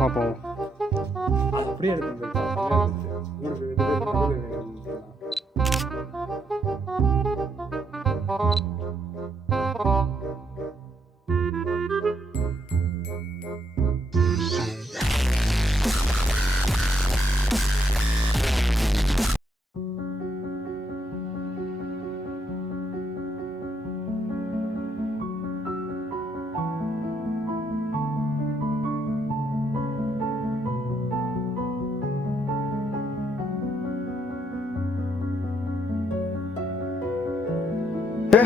பார்ப்போம். அப்படியே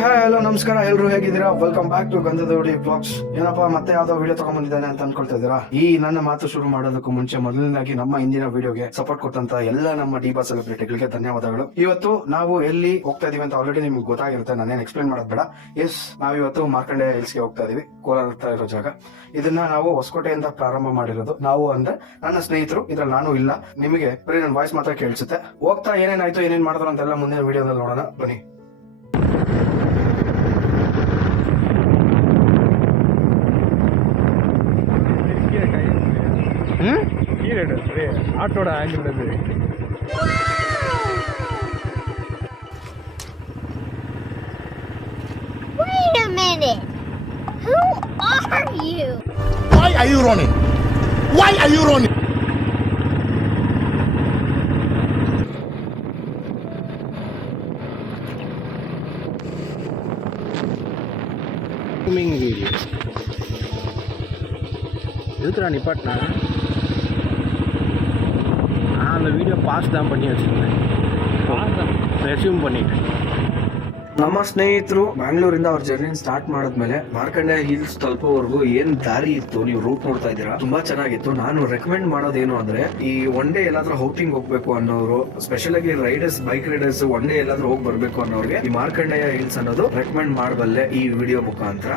hi hello ನಮಸ್ಕಾರ, ಎಲ್ಲರೂ ಹೇಗಿದ್ದೀರಾ? ವೆಲ್ಕಮ್ ಬ್ಯಾಕ್ ಟು ಗಂಧದ ಹುಡಿ ಬ್ಲಾಗ್ಸ್. ಏನಪ್ಪಾ ಮತ್ತೆ ಯಾವ್ದೋ ವಿಡಿಯೋ ತಗೊಂಡ್ಬಂದಿದ್ದಾನೆ ಅಂತ ಅನ್ಕೊಳ್ತಾ ಇದ್ದೀರಾ? ಈ ನನ್ನ ಮಾತು ಶುರು ಮಾಡೋದಕ್ಕೂ ಮುಂಚೆ ಮೊದಲನೇದಾಗಿ ನಮ್ಮ ಇಂದಿನ ವಿಡಿಯೋಗೆ ಸಪೋರ್ಟ್ ಕೊಟ್ಟಂತ ಎಲ್ಲ ನಮ್ಮ ಡಿಬಾ ಸೆಲೆಬ್ರಿಟಿಗಳಿಗೆ ಧನ್ಯವಾದಗಳು. ಇವತ್ತು ನಾವು ಎಲ್ಲಿ ಹೋಗ್ತಾ ಇದೀವಿ ಅಂತ ಆಲ್ರೆಡಿ ನಿಮ್ಗೆ ಗೊತ್ತಾಗಿರುತ್ತೆ, ನಾನೇನು ಎಕ್ಸ್ಪ್ಲೇನ್ ಮಾಡೋದ್ ಬೇಡ. ಎಸ್, ನಾವಿವತ್ತು ಮಾರ್ಕಂಡೆ ಹಿಲ್ಸ್ಗೆ ಹೋಗ್ತಾ ಇದೀವಿ, ಕೋಲಾರ ಹತ್ರ ಇರೋ ಜಾಗ. ಇದನ್ನ ನಾವು ಹೊಸಕೋಟೆಯಿಂದ ಪ್ರಾರಂಭ ಮಾಡಿರೋದು. ನಾವು ಅಂದ್ರೆ ನನ್ನ ಸ್ನೇಹಿತರು, ಇದ್ರಲ್ಲಿ ನಾನು ಇಲ್ಲ. ನಿಮಗೆ ಬರೀ ನನ್ನ ವಾಯ್ಸ್ ಮಾತ್ರ ಕೇಳಿಸುತ್ತೆ. ಹೋಗ್ತಾ ಏನೇನಾಯ್ತು, ಏನೇನ್ ಮಾಡಿದ್ರು ಅಂತೆಲ್ಲ ಮುಂದಿನ ವಿಡಿಯೋದಲ್ಲಿ ನೋಡೋಣ, ಬನ್ನಿ. ஆட்டோட ஆங்கிள் அது. Wait a minute. Who are you? Why are you running? Why are you running? எதுக்குடா நிப்பாட்டினா? நான் அந்த வீடியோ பாஸ் தான் பண்ணி வச்சுருந்தேன், ரெஸ்யூம் பண்ணிட்டேன். ನಮ್ಮ ಸ್ನೇಹಿತರು ಬ್ಯಾಂಗ್ಳೂರಿಂದ ಅವ್ರ ಜರ್ನಿ ಸ್ಟಾರ್ಟ್ ಮಾಡಿದ್ಮೇಲೆ ಮಾರ್ಕಂಡೆ ಹಿಲ್ಸ್ ತಲುಪೋವರೆಗೂ ಏನ್ ದಾರಿ ಇತ್ತು, ನೀವು ರೂಟ್ ನೋಡ್ತಾ ಇದ್ದೀರಾ, ತುಂಬಾ ಚೆನ್ನಾಗಿತ್ತು. ನಾನು ರೆಕಮೆಂಡ್ ಮಾಡೋದೇನು ಅಂದ್ರೆ, ಈ ಒನ್ ಡೇ ಎಲ್ಲಾದ್ರೂ ಔಟಿಂಗ್ ಹೋಗ್ಬೇಕು ಅನ್ನೋರು, ಸ್ಪೆಷಲ್ ಆಗಿ Riders, bike Riders one day ಎಲ್ಲಾದ್ರೂ ಹೋಗಿ ಬರ್ಬೇಕು ಅನ್ನೋರಿಗೆ ಈ ಮಾರ್ಕಂಡೆಯ ಹಿಲ್ಸ್ ಅನ್ನೋದು ರೆಕಮೆಂಡ್ ಮಾಡಬಲ್ಲೆ ಈ ವಿಡಿಯೋ ಮುಖಾಂತರ.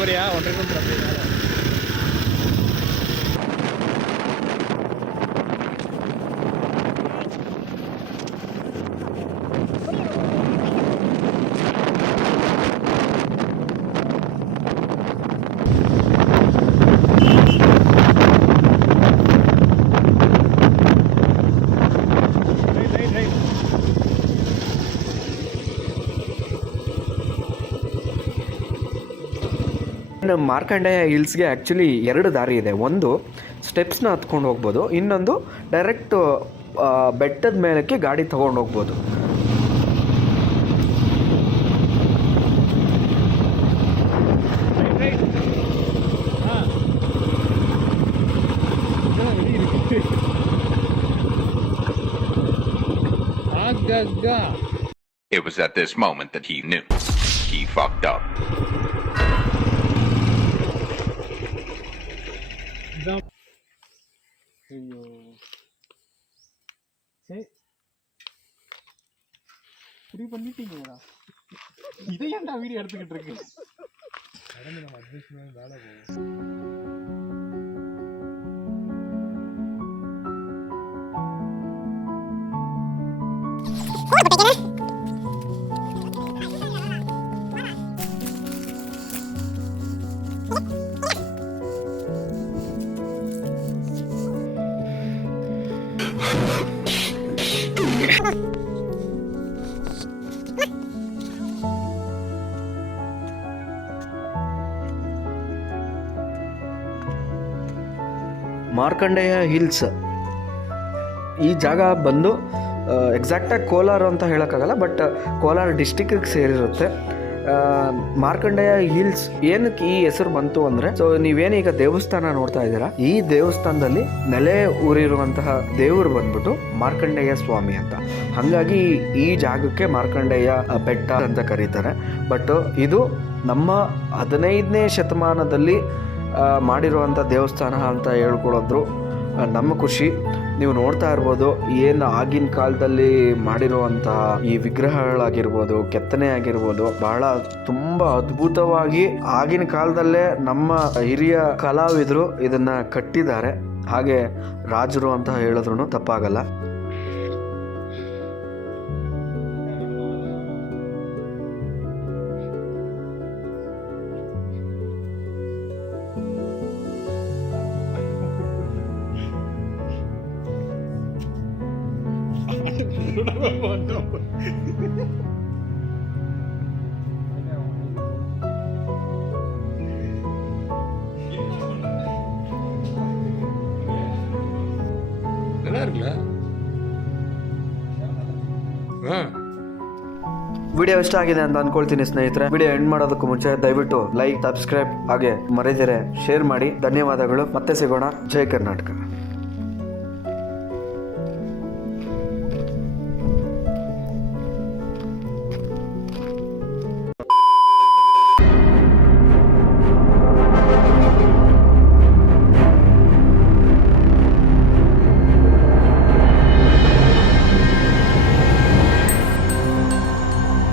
ಬರಿಯಾ ಒಟ್ಟರೆ ಮಾರ್ಕಂಡೆಯ ಹಿಲ್ಸ್ಗೆ ಆ್ಯಕ್ಚುಲಿ ಎರಡು ದಾರಿ ಇದೆ. ಒಂದು ಸ್ಟೆಪ್ಸ್ನ ಹತ್ಕೊಂಡು ಹೋಗ್ಬೋದು, ಇನ್ನೊಂದು ಡೈರೆಕ್ಟ್ ಬೆಟ್ಟದ ಮೇಲಕ್ಕೆ ಗಾಡಿ ತೊಗೊಂಡು ಹೋಗ್ಬೋದು. It was at this moment that he knew he fucked up. ஐயோ, சரி இப்படி பண்ணிட்டீங்களா? இதை ஏன்டா வீடியோ எடுத்துக்கிட்டு இருக்கு? நம்ம அட்வைஸ் வேலை போகும். ಮಾರ್ಕಂಡೇಯ ಹಿಲ್ಸ್. ಈ ಜಾಗ ಬಂದು ಎಕ್ಸಾಕ್ಟಾಗಿ ಕೋಲಾರ ಅಂತ ಹೇಳೋಕ್ಕಾಗಲ್ಲ, ಬಟ್ ಕೋಲಾರ ಡಿಸ್ಟಿಕ್ಕಿಗೆ ಸೇರಿರುತ್ತೆ. ಮಾರ್ಕಂಡೇಯ ಹಿಲ್ಸ್ ಏನಕ್ಕೆ ಈ ಹೆಸರು ಬಂತು ಅಂದರೆ, ಸೊ ನೀವೇನೀಗ ದೇವಸ್ಥಾನ ನೋಡ್ತಾ ಇದ್ದೀರಾ, ಈ ದೇವಸ್ಥಾನದಲ್ಲಿ ನೆಲೆ ಊರಿರುವಂತಹ ದೇವರು ಬಂದ್ಬಿಟ್ಟು ಮಾರ್ಕಂಡೇಯ ಸ್ವಾಮಿ ಅಂತ. ಹಾಗಾಗಿ ಈ ಜಾಗಕ್ಕೆ ಮಾರ್ಕಂಡೇಯ ಬೆಟ್ಟ ಅಂತ ಕರೀತಾರೆ. ಬಟ್ ಇದು ನಮ್ಮ 15ನೇ ಶತಮಾನದಲ್ಲಿ ಮಾಡಿರುವಂಥ ದೇವಸ್ಥಾನ ಅಂತ ಹೇಳ್ಕೊಳ್ಳೋದ್ರು ನಮ್ಮ ಖುಷಿ. ನೀವು ನೋಡ್ತಾ ಇರ್ಬೋದು, ಏನು ಆಗಿನ ಕಾಲದಲ್ಲಿ ಮಾಡಿರುವಂತಹ ಈ ವಿಗ್ರಹಗಳಾಗಿರ್ಬೋದು, ಕೆತ್ತನೆ ಆಗಿರ್ಬೋದು, ಬಹಳ ತುಂಬ ಅದ್ಭುತವಾಗಿ ಆಗಿನ ಕಾಲದಲ್ಲೇ ನಮ್ಮ ಹಿರಿಯ ಕಲಾವಿದರು ಇದನ್ನ ಕಟ್ಟಿದ್ದಾರೆ. ಹಾಗೆ ರಾಜರು ಅಂತ ಹೇಳಿದ್ರು ತಪ್ಪಾಗಲ್ಲ. நல்லா இருக்குல்ல? ವಿಡಿಯೋ ಇಷ್ಟ ಆಗಿದೆ ಅಂತ ಅನ್ಕೊಳ್ತೀನಿ ಸ್ನೇಹಿತರೆ. ವಿಡಿಯೋ ಎಂಡ್ ಮಾಡೋದಕ್ಕೂ ಮುಂಚೆ ದಯವಿಟ್ಟು ಲೈಕ್, ಸಬ್ಸ್ಕ್ರೈಬ್ ಹಾಗೆ ಮರೆದಿರೆ ಶೇರ್ ಮಾಡಿ. ಧನ್ಯವಾದಗಳು. ಮತ್ತೆ ಸಿಗೋಣ. ಜೈ ಕರ್ನಾಟಕ.